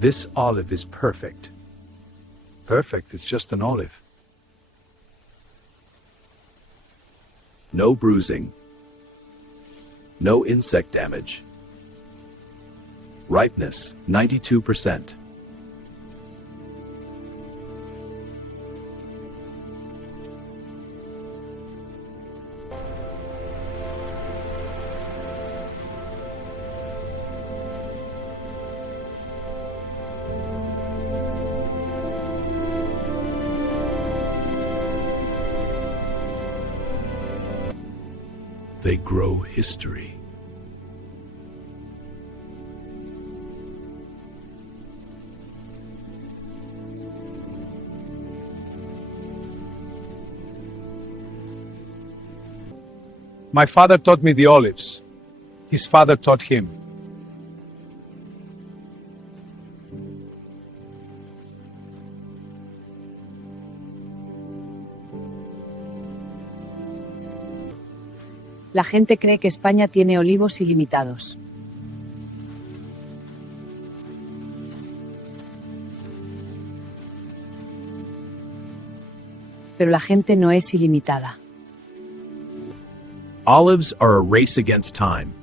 This olive is perfect. Perfect, it's just an olive. No bruising. No insect damage. Ripeness, 92%. They grow history. My father taught me the olives. His father taught him. La gente cree que España tiene olivos ilimitados. Pero la gente no es ilimitada. Olives are a race against time.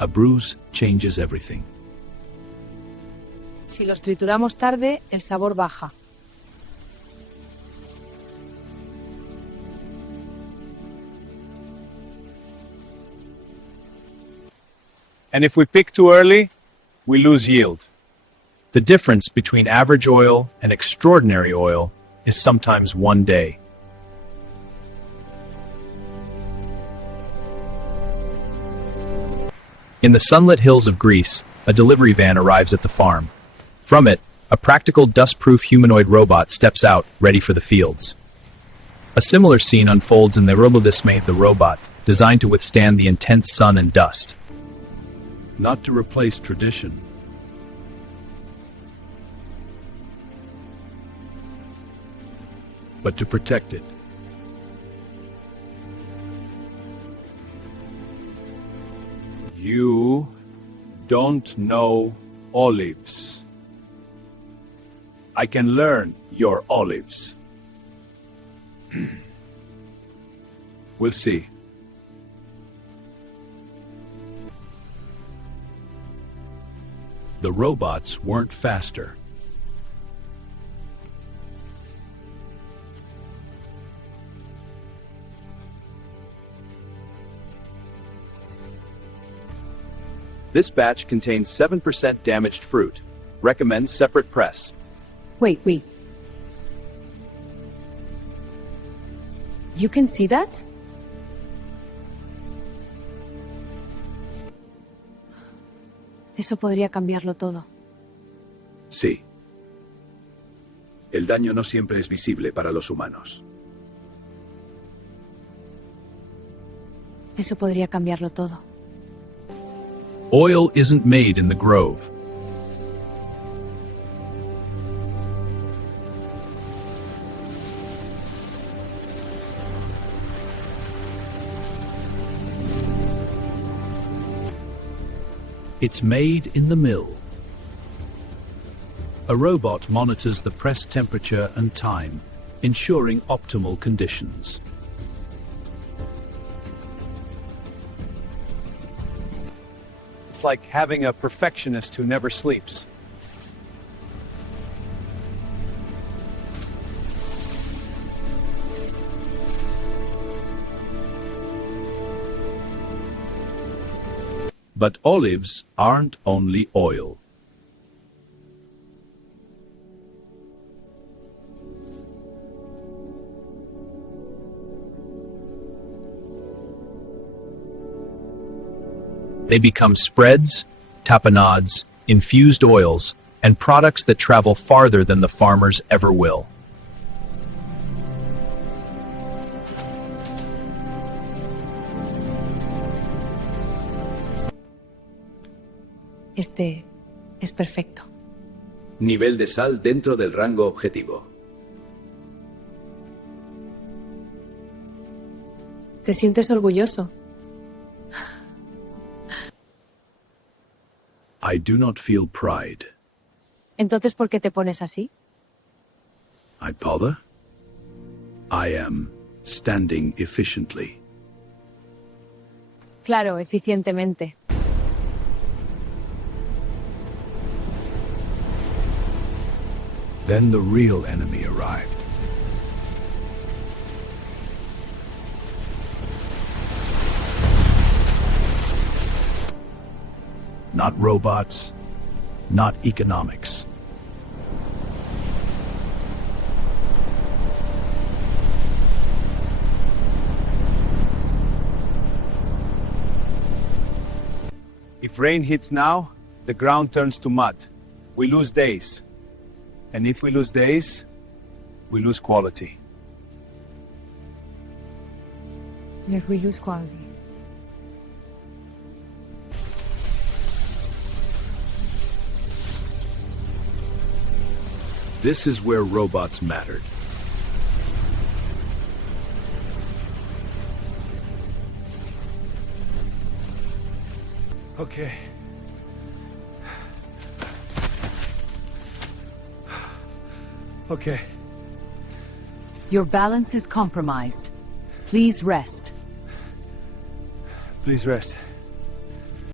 A bruise changes everything. Si los trituramos tarde, el sabor baja. And if we pick too early, we lose yield. The difference between average oil and extraordinary oil is sometimes one day. In the sunlit hills of Greece, a delivery van arrives at the farm. From it, a practical dust-proof humanoid robot steps out, ready for the fields. A similar scene unfolds in the Revolutionize, the robot, designed to withstand the intense sun and dust. Not to replace tradition, but to protect it. You don't know olives. I can learn your olives. We'll see. The robots weren't faster. This batch contains 7% damaged fruit. Recommend separate press. Wait. You can see that? Eso podría cambiarlo todo. Sí. El daño no siempre es visible para los humanos. Eso podría cambiarlo todo. Oil isn't made in the grove. It's made in the mill. A robot monitors the press temperature and time, ensuring optimal conditions. It's like having a perfectionist who never sleeps. But olives aren't only oil. They become spreads, tapenades, infused oils, and products that travel farther than the farmers ever will. Este es perfecto. Nivel de sal dentro del rango objetivo. ¿Te sientes orgulloso? I do not feel pride. Entonces, ¿por qué te pones así? I bother? I am standing efficiently. Claro, eficientemente. Then the real enemy arrived. Not robots, not economics. If rain hits now, the ground turns to mud. We lose days. And if we lose days, we lose quality. If we lose quality. This is where robots mattered. Okay. Okay. Your balance is compromised. Please rest. Please rest.